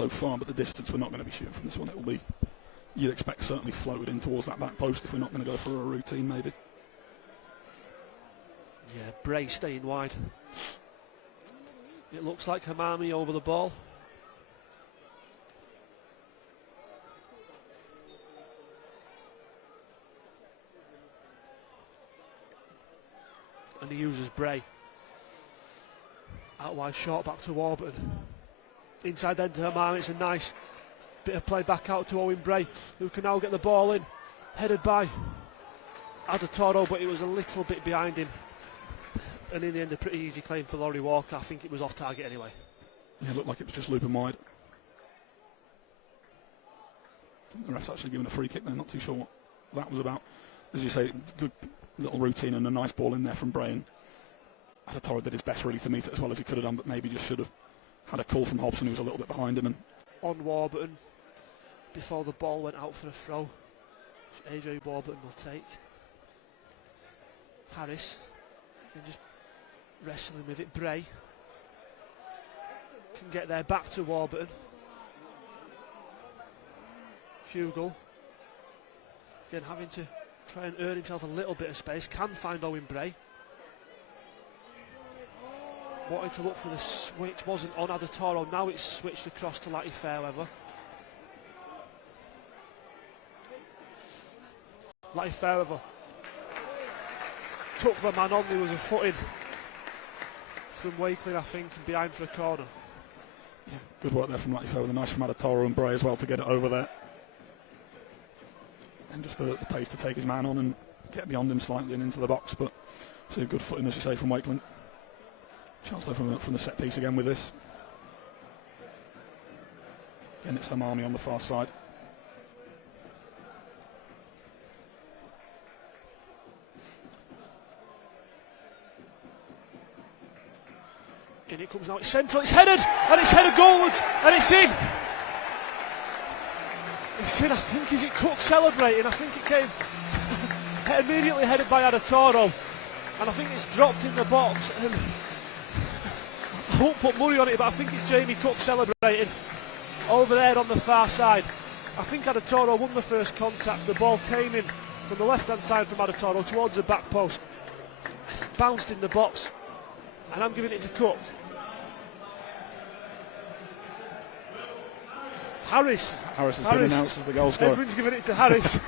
so far, but the distance we're not going to be shooting from this one. It will be, you'd expect, certainly floated in towards that back post if we're not going to go for a routine, maybe. Yeah, Bray staying wide. It looks like Hamami over the ball. And he uses Bray. Out wide, short back to Warburton. Inside then to Hamami. It's a nice bit of play back out to Owen Bray, who can now get the ball in. Headed by Adatoro, but it was a little bit behind him. And in the end, a pretty easy claim for Laurie Walker. I think it was off target anyway. Yeah, it looked like it was just looping wide. The ref's actually given a free kick there, not too sure what that was about. As you say, good little routine and a nice ball in there from Bray. And Adatoro did his best really to meet it as well as he could have done, but maybe just should have had a call from Hobson, who was a little bit behind him. And on Warburton, before the ball went out for a throw, which AJ Warburton will take. Harris, again just wrestling with it. Bray can get there, back to Warburton. Hugel, again having to try and earn himself a little bit of space, can find Owen Bray. Wanting to look for the switch, wasn't on Adatoro, now it's switched across to Latty Fairweather. Latty Fairweather took the man on, there was a footing from Wakeling, I think, and behind for a corner. Yeah, good work there from Latty Fairweather, nice from Adatoro and Bray as well to get it over there. And just the pace to take his man on and get beyond him slightly and into the box, but it's a good footing, as you say, from Wakeling. Chance there from the set piece again with this. Again, it's Hamami on the far side. In it comes now, it's central, it's headed, and it's headed goalwards, and it's in. It's in, I think, is it Cook celebrating? I think it came immediately headed by Adatoro, and I think it's dropped in the box. And I won't put money on it, but I think it's Jamie Cook celebrating over there on the far side. I think Adatoro won the first contact. The ball came in from the left-hand side from Adatoro towards the back post. It's bounced in the box, and I'm giving it to Cook. Harris has been announced as the goal scorer. Everyone's giving it to Harris.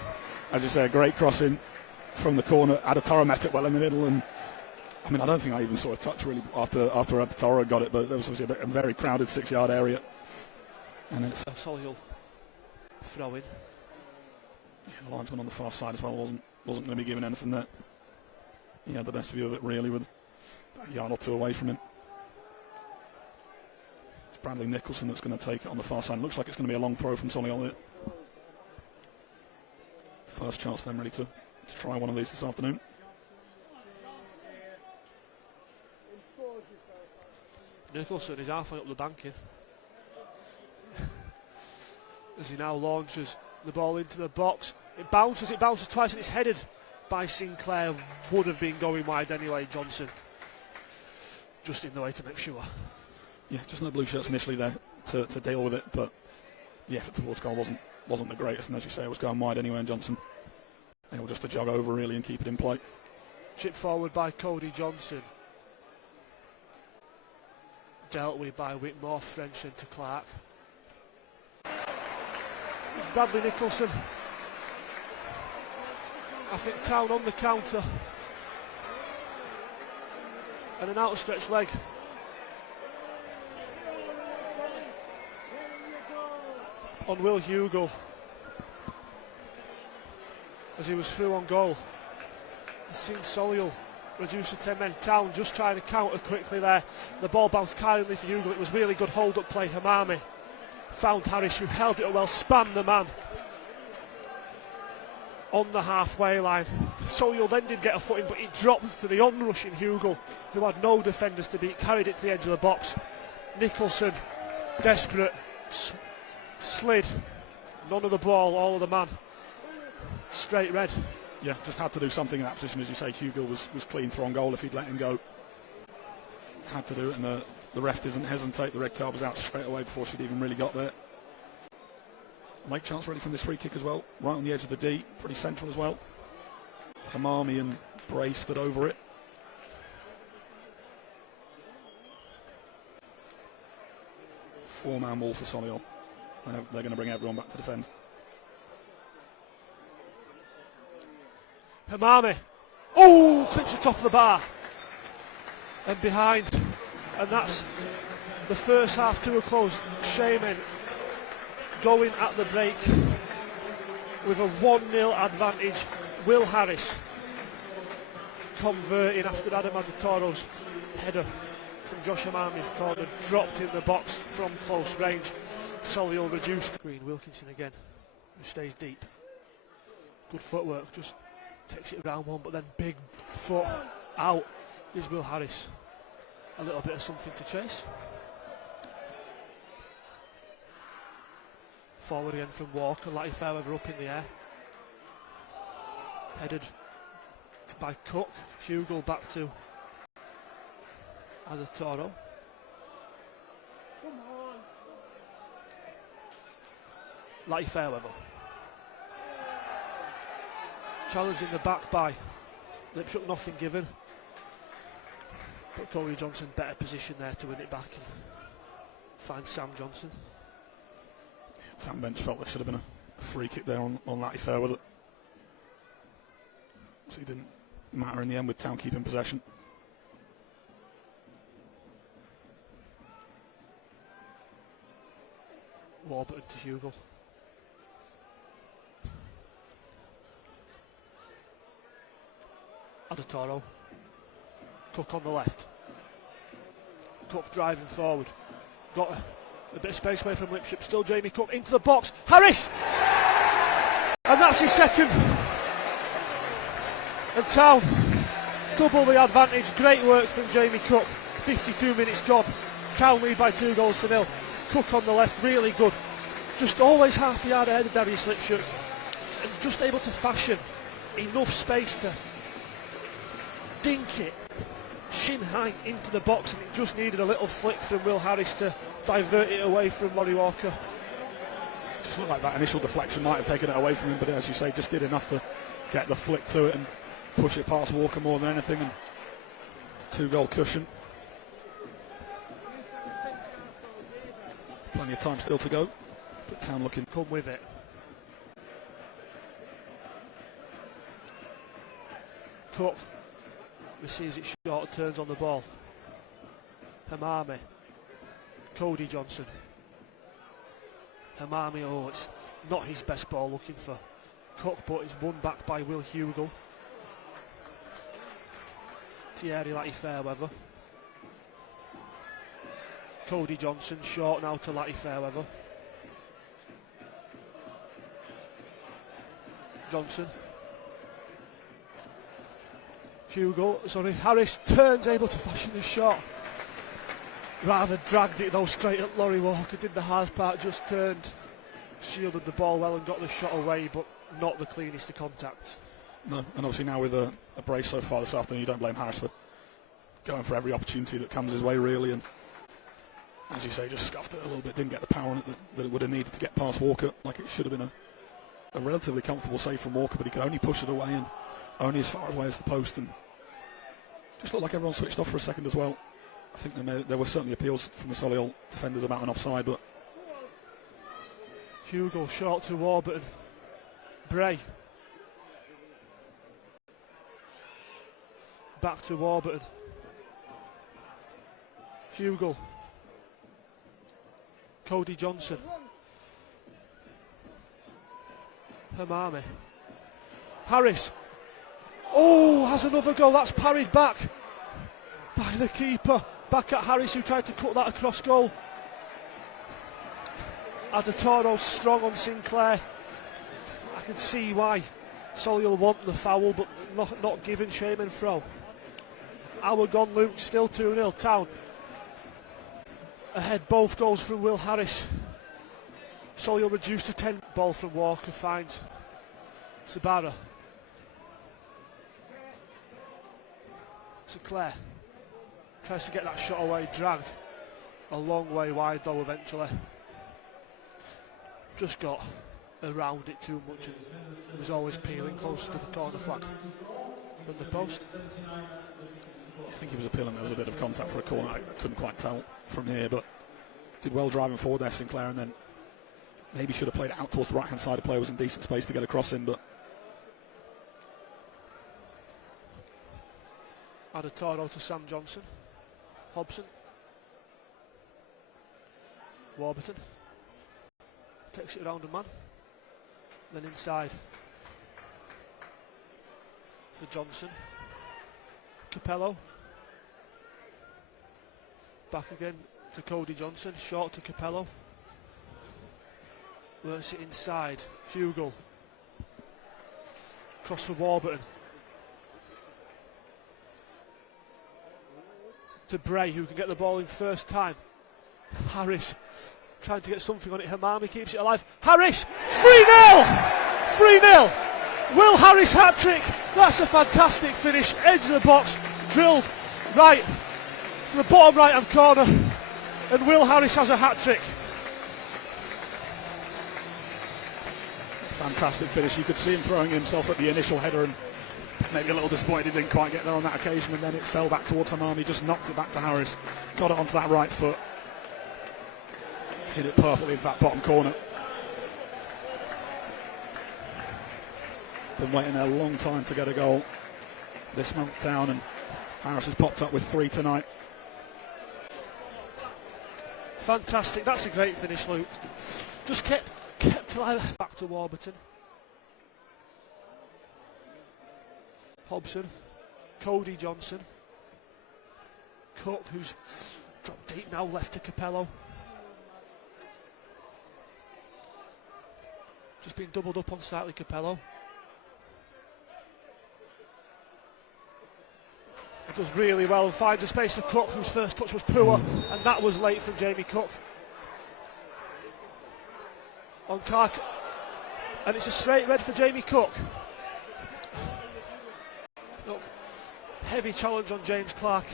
As you say, a great crossing from the corner. Adatoro met it well in the middle, and I mean, I don't think I even saw a touch really after Adatoro got it, but there was obviously a very crowded 6-yard area. And it's Solihull throwing. Yeah, the linesman on the far side as well wasn't going to be given anything there. He had the best view of it really, with a yard or two away from him. It's Bradley Nicholson that's going to take it on the far side. It looks like it's going to be a long throw from Solihull. First chance then really to try one of these this afternoon. Nicholson is halfway up the banking as he now launches the ball into the box. It bounces twice, and it's headed by Sinclair. Would have been going wide anyway. Johnson just in the way to make sure. Yeah, just no blue shirts initially there to deal with it, but the effort towards goal wasn't the greatest, and as you say, it was going wide anyway, and Johnson able just to jog over really and keep it in play. Chip forward by Cody Johnson. Dealt with by Whitmore, French into Clark. Bradley Nicholson. I think Town on the counter. And an outstretched leg. On Will Hugel. As he was through on goal. I've seen Solihull reduce to 10 men. Town just trying to counter quickly there. The ball bounced kindly for Hugel. It was really good hold-up play. Hamami found Harris, who held it well, spanned the man on the halfway line. Solihull then did get a footing, but it dropped to the onrushing Hugel, who had no defenders to beat, carried it to the edge of the box. Nicholson, desperate, slid, none of the ball, all of the man. Straight red. Yeah, just had to do something in that position, as you say. Hugel was clean through on goal if he'd let him go. Had to do it, and The ref doesn't hesitate. The red card was out straight away before she'd even really got there. Lake chance ready from this free kick as well. Right on the edge of the D. Pretty central as well. Hamami and Bray stood over it. Four-man wall for Solihull. They're going to bring everyone back to defend. Hamami. Oh, clips the top of the bar. And behind. And that's the first half to a close. Shaman going at the break with a 1-0 advantage. Will Harris converting after Adam Adatoro's header from Josh Hamami's corner, dropped in the box from close range. Solihull reduced. Green, Wilkinson again, who stays deep. Good footwork, just takes it around one, but then big foot out is Will Harris. A little bit of something to chase. Forward again from Walker, Latty Fairweather up in the air. Headed by Cook, Hugel back to Adatoro. Latty Fairweather. Challenge in the back by Lipshook, nothing given. But Corey Johnson better position there to win it back and find Sam Johnson. Town bench felt there should have been a free kick there on Latty Fairweather. So it didn't matter in the end with Town keeping possession. Warburton to Hugel. Adatoro. Cook on the left. Cook driving forward. Got a bit of space away from Lipship. Still Jamie Cook into the box. Harris! And that's his second. And Town double the advantage. Great work from Jamie Cook. 52 minutes gone. Town lead by 2-0. Cook on the left, really good. Just always half a yard ahead of Darius Lipship. And just able to fashion enough space to dink it shin high into the box, and it just needed a little flick from Will Harris to divert it away from Laurie Walker. Just looked like that initial deflection might have taken it away from him, but as you say, just did enough to get the flick to it and push it past Walker more than anything, and 2-goal cushion. Plenty of time still to go, but Town looking come with it. Cook receives it short, turns on the ball. Hamami. Cody Johnson. Hamami, oh, it's not his best ball looking for Cook, but it's won back by Will Hugel. Thierry Latty Fairweather. Cody Johnson, short now to Latty Fairweather. Johnson. Harris turns, able to fashion the shot. Rather dragged it though straight at Laurie Walker, did the hard part, just turned, shielded the ball well and got the shot away, but not the cleanest of contact. No, and obviously now with a brace so far this afternoon, you don't blame Harris for going for every opportunity that comes his way really, and as you say, just scuffed it a little bit, didn't get the power on it that it would have needed to get past Walker. Like it should have been a relatively comfortable save from Walker, but he could only push it away and only as far away as the post, and just looked like everyone switched off for a second as well. I think there were certainly appeals from the Solihull defenders about an offside, but Hugel short to Warburton. Bray. Back to Warburton. Hugel. Cody Johnson. Hamami. Harris. Oh, has another goal. That's parried back by the keeper. Back at Harris, who tried to cut that across goal. Adatoro strong on Sinclair. I can see why Solihull want the foul, but not given. Shaman throw. Hour gone, Luke. Still 2-0. Town ahead. Both goals from Will Harris. Solihull reduced to 10. Ball from Walker finds Sabara. Sinclair tries to get that shot away, dragged. A long way wide though eventually. Just got around it too much and was always peeling closer to the corner flag than the post. I think he was appealing. There was a bit of contact for a corner. I couldn't quite tell from here, but did well driving forward there, Sinclair, and then maybe should have played it out towards the right hand side. The player was in decent space to get across in, but Adatoro to Sam Johnson. Hobson. Warburton. Takes it around a man. Then inside for Johnson. Capello. Back again to Cody Johnson. Short to Capello. Works it inside. Hugel. Cross for Warburton. To Bray, who can get the ball in first time. Harris trying to get something on it. Hamami keeps it alive. Harris! 3-0! 3-0! Will Harris hat-trick. That's a fantastic finish. Edge of the box. Drilled right to the bottom right-hand corner. And Will Harris has a hat-trick. Fantastic finish. You could see him throwing himself at the initial header and maybe a little disappointed he didn't quite get there on that occasion, and then it fell back towards Hamami, just knocked it back to Harris, got it onto that right foot, hit it perfectly into that bottom corner. Been waiting a long time to get a goal this month down, and Harris has popped up with 3 tonight. Fantastic, that's a great finish, Luke. Just kept alive. Back to Warburton. Hobson, Cody Johnson, Cook, who's dropped deep now, left to Capello. Just been doubled up on slightly, Capello. It does really well and finds a space for Cook, whose first touch was poor, and that was late from Jamie Cook. On Clark, and it's a straight red for Jamie Cook. Look, heavy challenge on James Clark.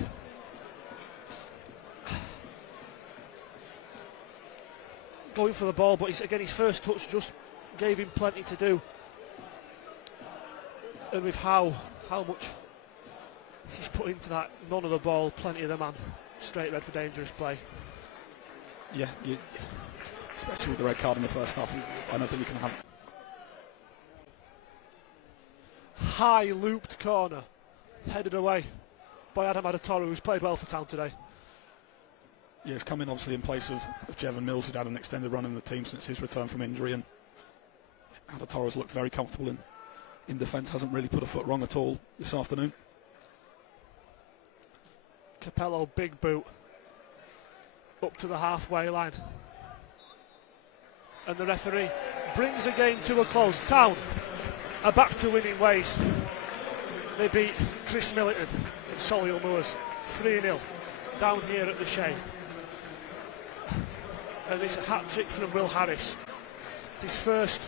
Going for the ball, but again his first touch just gave him plenty to do. And with how much he's put into that, none of the ball, plenty of the man. Straight red for dangerous play. Yeah, especially with the red card in the first half, I don't think you can have. High looped corner, headed away by Adam Adatoro, who's played well for Town today. Yeah, it's come in obviously in place of Jevon Mills, who'd had an extended run in the team since his return from injury, and Adatoro's looked very comfortable in defence, hasn't really put a foot wrong at all this afternoon. Capello, big boot, up to the halfway line. And the referee brings the game to a close. Town are back to winning ways. They beat Chris Milliton and Solihull Moors 3-0 down here at the Shea. And it's a hat-trick from Will Harris. His first